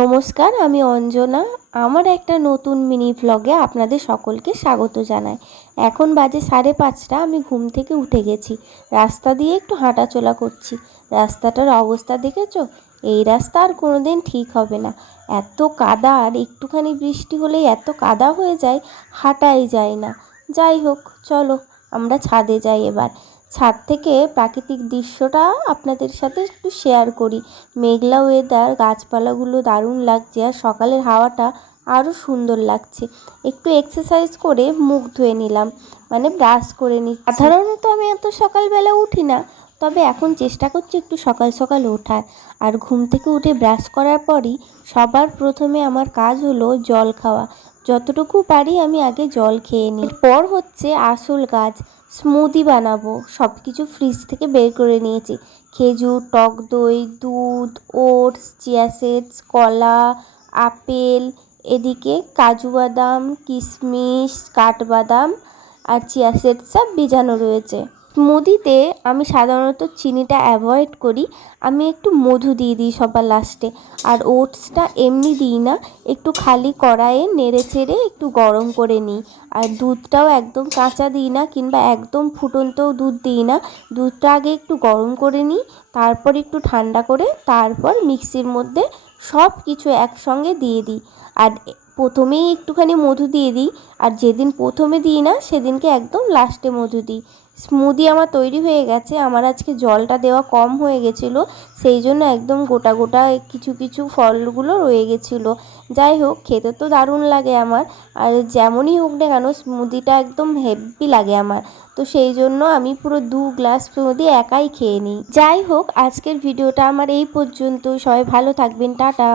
নমস্কার, আমি অঞ্জনা। আমার একটা নতুন মিনি ভ্লগে আপনাদের সকলকে স্বাগত জানাই। এখন বাজে 5:30। আমি ঘুম থেকে উঠে গেছি, রাস্তা দিয়ে একটু হাঁটাচলা করছি। রাস্তাটার অবস্থা দেখেছো? এই রাস্তা আর কোনোদিন ঠিক হবে না। এত কাদা, আর একটুখানি বৃষ্টি হলেই এত কাদা হয়ে যায়, হাঁটাই যায় না। যাই হোক, চলো আমরা ছাদে যাই এবার। ছাদ থেকে প্রাকৃতিক দৃশ্যটা আপনাদের সাথে একটু শেয়ার করি। মেঘলা ওয়েদার, গাছপালাগুলো দারুণ লাগছে, আর সকালের হাওয়াটা আরও সুন্দর লাগছে। একটু এক্সারসাইজ করে মুখ ধুয়ে নিলাম, মানে ব্রাশ করে নিচ্ছি। সাধারণত আমি এত সকালবেলা উঠি না, তবে এখন চেষ্টা করছি একটু সকাল সকাল ওঠার। আর ঘুম থেকে উঠে ব্রাশ করার পরই সবার প্রথমে আমার কাজ হলো জল খাওয়া। যতটুকু পারি আমি আগে জল খেয়ে নিই। এরপর হচ্ছে আসল কাজ, স্মুদি বানাবো। সব কিছু ফ্রিজ থেকে বের করে নিয়েছি। খেজুর, টক দই, দুধ, ওটস, চিয়া সিডস, কলা, আপেল, এদিকে কাজু বাদাম, কিশমিশ, কাঠবাদাম আর চিয়া সিডস সব ভিজানো রয়েছে। স্মুদিতে আমি সাধারণত চিনিটা অ্যাভয়েড করি। আমি একটু মধু দিয়ে দিই সবার লাস্টে। আর ওটসটা এমনি দিই না, একটু খালি কড়াইয়ে নেড়ে চেড়ে একটু গরম করে নিই। আর দুধটাও একদম কাঁচা দিই না, কিংবা একদম ফুটন্তও দুধ দিই না। দুধটা আগে একটু গরম করে নিই, তারপর একটু ঠান্ডা করে তারপর মিক্সির মধ্যে সব কিছু একসঙ্গে দিয়ে দিই। আর প্রথমেই একটুখানি মধু দিয়ে দিই, আর যেদিন প্রথমে দিই না সেদিনকে একদম লাস্টে মধু দিই। স্মুদি আমার তৈরি হয়ে গেছে। আমার আজকে জলটা দেওয়া কম হয়ে গেছিলো, সেই জন্য একদম গোটা গোটা কিছু কিছু ফলগুলো রয়ে গেছিলো। যাই হোক, খেতে তো দারুণ লাগে আমার। আর যেমনই হোক না কেন, স্মুদিটা একদম হেভি লাগে আমার। তো সেই জন্য আমি পুরো 2 গ্লাস স্মুদি একাই খেয়ে নিই। যাই হোক, আজকের ভিডিওটা আমার এই পর্যন্ত। সবাই ভালো থাকবেন, টাটা।